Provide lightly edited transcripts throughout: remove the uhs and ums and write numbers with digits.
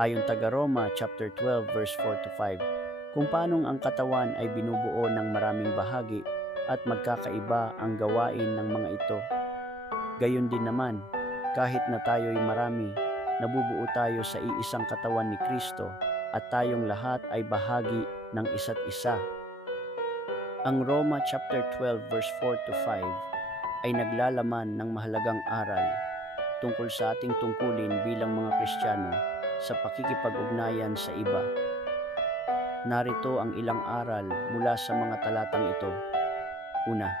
Ayon taga-Roma chapter 12 verse 4 to 5, kung paanong ang katawan ay binubuo ng maraming bahagi at magkakaiba ang gawain ng mga ito. Gayon din naman, kahit na tayo'y marami, nabubuo tayo sa iisang katawan ni Kristo at tayong lahat ay bahagi ng isa't isa. Ang Roma chapter 12 verse 4 to 5 ay naglalaman ng mahalagang aral tungkol sa ating tungkulin bilang mga Kristiyano sa pakikipag-ugnayan sa iba. Narito ang ilang aral mula sa mga talatang ito. Una,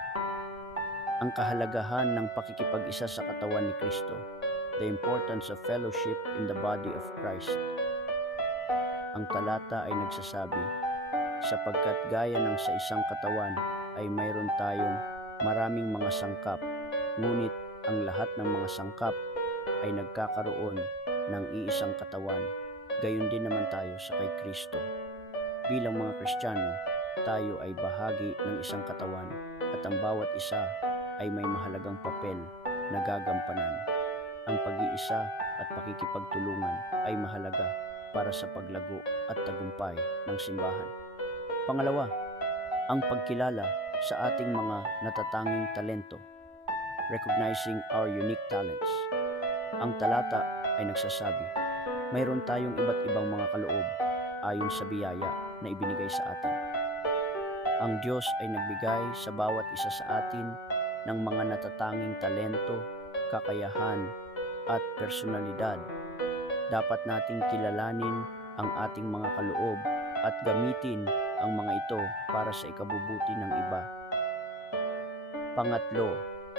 ang kahalagahan ng pakikipag-isa sa katawan ni Kristo. The importance of fellowship in the body of Christ. Ang talata ay nagsasabi, sapagkat gaya ng sa isang katawan ay mayroon tayong maraming mga sangkap, ngunit ang lahat ng mga sangkap ay nagkakaroon ng iisang katawan. Gayon din naman tayo sa kay Kristo. Bilang mga Kristiyano, tayo ay bahagi ng isang katawan at ang bawat isa ay may mahalagang papel na gagampanan. Ang pag-iisa at pakikipagtulungan ay mahalaga para sa paglago at tagumpay ng simbahan. Pangalawa, ang pagkilala sa ating mga natatanging talento. Recognizing our unique talents. Ang talata ay nagsasabi, mayroon tayong iba't ibang mga kaloob ayon sa biyaya na ibinigay sa atin. Ang Diyos ay nagbigay sa bawat isa sa atin ng mga natatanging talento, kakayahan, at personalidad. Dapat nating kilalanin ang ating mga kaloob at gamitin ang mga ito para sa ikabubuti ng iba. Pangatlo,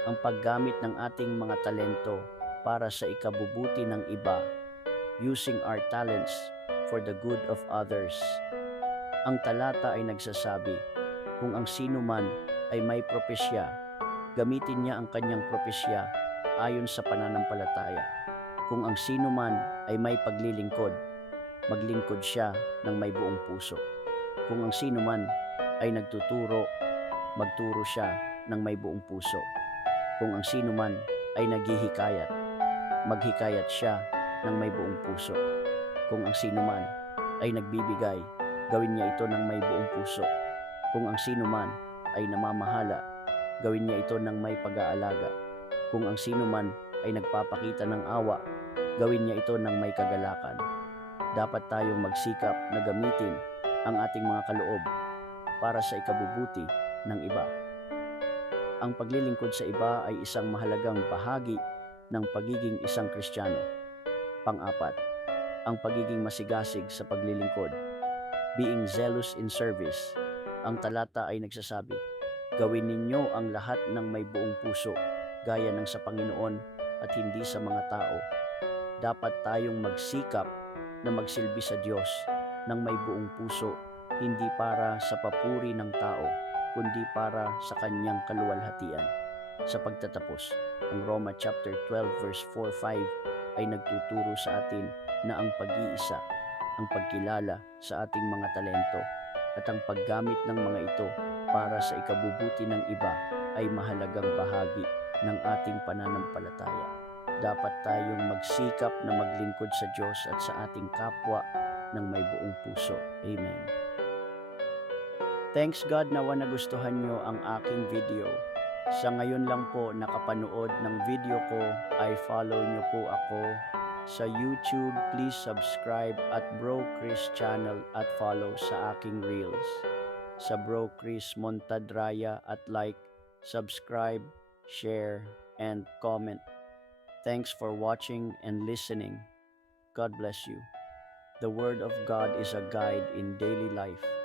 ang paggamit ng ating mga talento para sa ikabubuti ng iba, using our talents for the good of others. Ang talata ay nagsasabi, kung ang sino man ay may propesya, gamitin niya ang kanyang propesya ayon sa pananampalataya. Kung ang sino man ay may paglilingkod, maglingkod siya ng may buong puso. Kung ang sino man ay nagtuturo, magturo siya ng may buong puso. Kung ang sino man ay naghihikayat, maghikayat siya ng may buong puso. Kung ang sino man ay nagbibigay, gawin niya ito ng may buong puso. Kung ang sino man ay namamahala, gawin niya ito ng may pag-aalaga. Kung ang sino man ay nagpapakita ng awa, gawin niya ito ng may kagalakan. Dapat tayong magsikap na gamitin ang ating mga kaloob para sa ikabubuti ng iba. Ang paglilingkod sa iba ay isang mahalagang bahagi ng pagiging isang Kristiyano. Pang-apat, ang pagiging masigasig sa paglilingkod. Being zealous in service. Ang talata ay nagsasabi, gawin ninyo ang lahat ng may buong puso, gaya ng sa Panginoon at hindi sa mga tao. Dapat tayong magsikap na magsilbi sa Diyos ng may buong puso, hindi para sa papuri ng tao, kundi para sa kanyang kaluwalhatian. Sa pagtatapos, ang Roma chapter 12 verse 4-5 ay nagtuturo sa atin na ang pag-iisa, ang pagkilala sa ating mga talento at ang paggamit ng mga ito para sa ikabubuti ng iba ay mahalagang bahagi ng ating pananampalataya. Dapat tayong magsikap na maglingkod sa Diyos at sa ating kapwa ng may buong puso. Amen. Thanks God na nagustuhan nyo ang aking video. Sa ngayon lang po nakapanood ng video ko ay follow nyo po ako sa YouTube. Please subscribe at Bro Chris channel at follow sa aking reels. Sa Bro Chris Montadraya at like, subscribe, share, and comment. Thanks for watching and listening. God bless you. The Word of God is a guide in daily life.